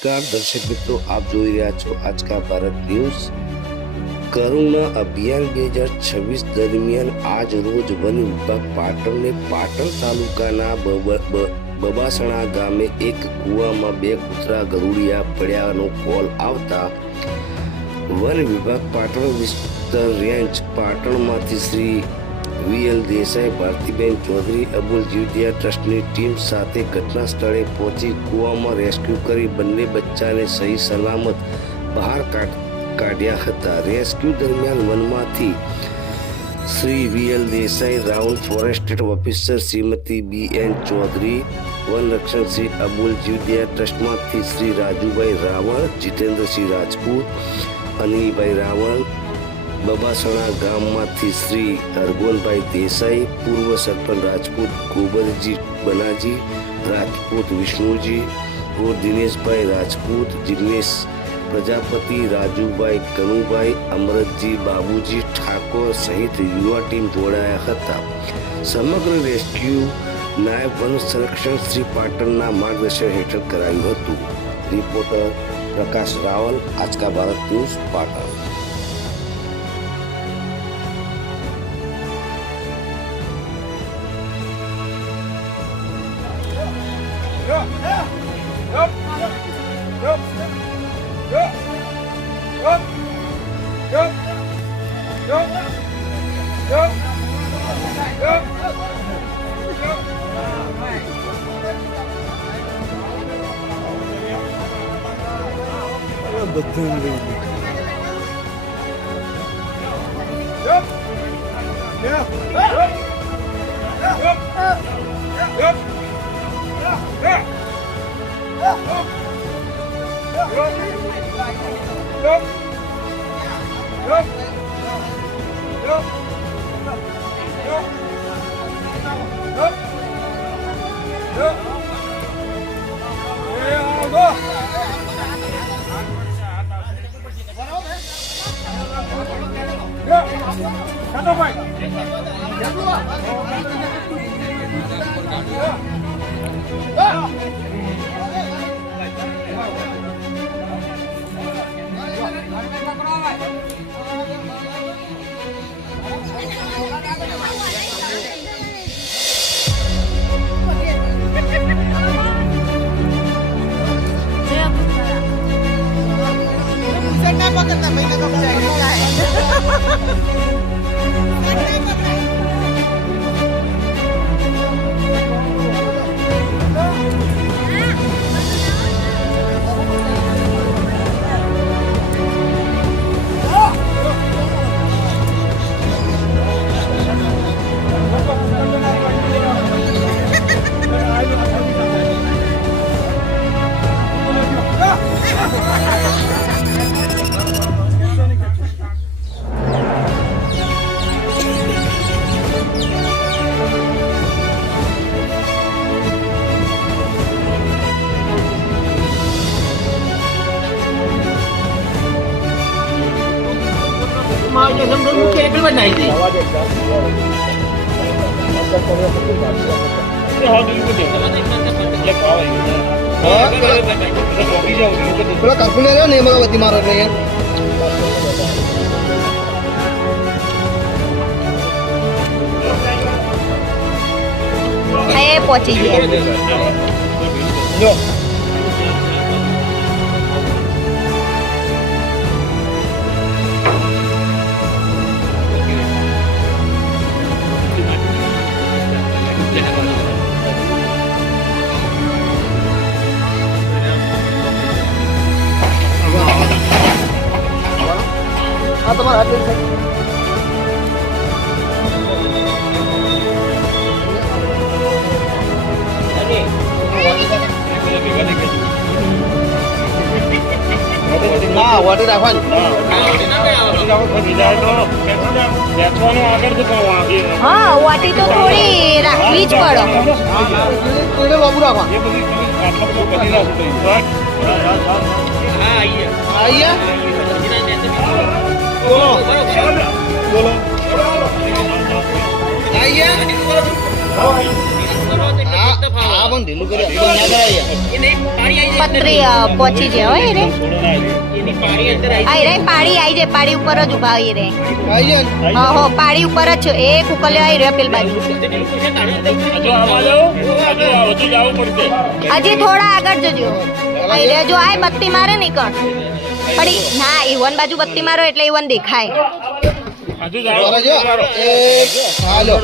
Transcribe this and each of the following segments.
નમસ્કાર દર્શક મિત્રો, આપ જોઈ રહ્યા છો આજકા ભારત ન્યૂઝ. કરુણા અભિયાન 2026 દરમિયાન આજ રોજ વન વિભાગ પાટણને પાટણ તાલુકાના બબાસણા ગામે એક કૂવામાં 2 કૂતરા ગરુડિયા પડ્યાનો કોલ આવતા વન વિભાગ પાટણ વિસ્તાર રેન્જ પાટણમાંથી શ્રી વીએલ દેસાઈ, ભારતીબેન ચૌધરી, અબુલ જીવદયા ટ્રસ્ટની ટીમ સાથે ઘટના સ્થળે પહોંચી કૂવામાં રેસ્ક્યુ કરી બંને બચ્ચાને સહી સલામત બહાર કાઢ્યા હતા. રેસ્ક્યુ દરમિયાન વનમાંથી Shri VL Desai, round forest officer Shrimati BN Chaudhary, વનરક્ષક શ્રી અબુલ જીવદયા ટ્રસ્ટમાંથી શ્રી રાજુભાઈ રાવળ, જીતેન્દ્રસિંહ રાજપૂત, અનિલભાઈ રાવળ, બબાસણા ગામમાંથી શ્રી હરગોનભાઈ દેસાઈ, પૂર્વ સરપંચ રાજપૂત ગોબરજી બનાજી રાજપૂત, વિષ્ણુજી દિનેશભાઈ રાજપૂત, જિગ્નેશ પ્રજાપતિ, રાજુભાઈ કનુભાઈ, અમરતજી બાબુજી ઠાકોર સહિત યુવા ટીમ જોડાયા હતા. સમગ્ર રેસ્ક્યુ નાયબ વન સંરક્ષણ શ્રી પાટણના માર્ગદર્શન હેઠળ કરાયું હતું. રિપોર્ટર પ્રકાશ રાવલ, આજકા ભારત ન્યૂઝ, પાટણ. પહોંચી ગયા. તમારા વાટી રાખવાની. હા, વાટી તો થોડી રાખવી જ પડે. બાબુ રાખવા બોલો ને ઢીલું કરી આપો, ના કરાય યાર. પતરી પહોંચી જાય હોય રે આઈ રે પાડી આઈ જાય પાડી ઉપર જ ઉભા આઈ રે આઈ જાય ને. હા હો પાડી ઉપર જ છે એ કુકલ્યો આઈ રહ્યો પેલ બાજુ હજી થોડા આગળ જજો આઈ રે જો આય બત્તી મારે નહીં કણ પડી ના ઈવન બાજુ બત્તી મારો એટલે ઈવન દેખાય બરાબર જો. એક, હાલો.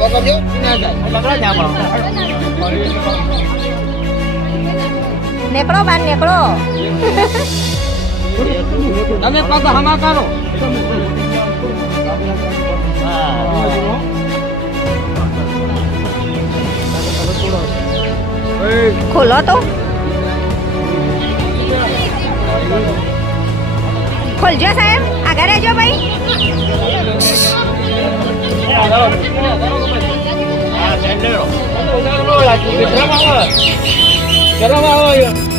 પકડજો. નેકળો બાર નેકળો તમે પગ હમા કરો. ખોલો તો ખોલજો સાહેબ આગળ રહેજો ભાઈ ચલો આવો.